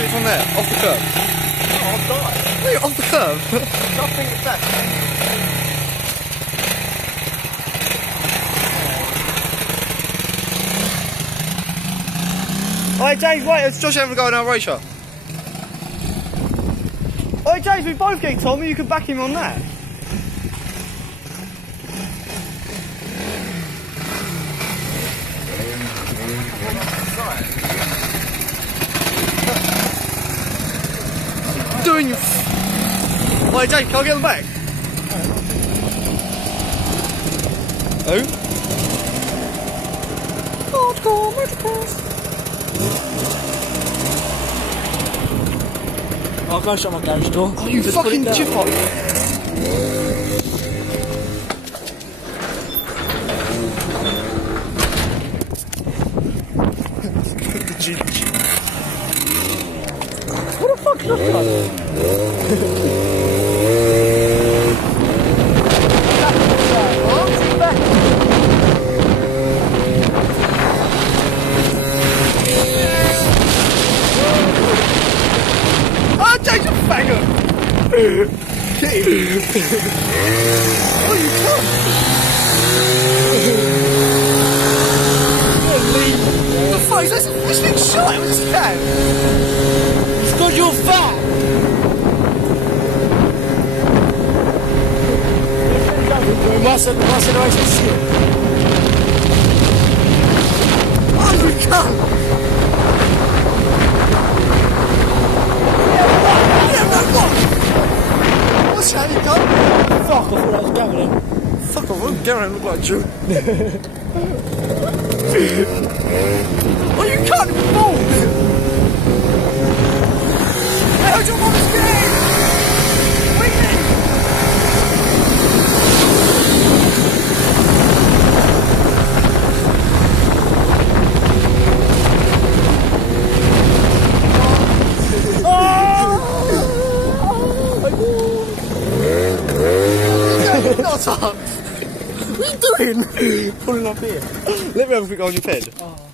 Hit it from there, off the curb. Oh, I'll die. Wait, off the curb? Something at that. Alright, James, wait, it's Josh having a go in our race shot. Alright, James, we both get Tommy, you can back him on that. Doing you. Alright, James, can I get them back? Oh? Hardcore motocross. I'll go shut my garage door. Oh, you fucking chipper! What the fuck is that? Change your faggot! Oh, you can't! What the fuck is this? This big shot! What's that? It's because you're fat! We mustn't race this shit. Oh, you can't! What's that, you cunt? Fuck, I thought that was Gavin. Fuck off, won't Gavin look like Drew. Oh, you can't be bold! Hey, hold your mama's game! Wait a minute! Not up! What are you doing? Pulling up here. Let me have a quick on your ped. Oh.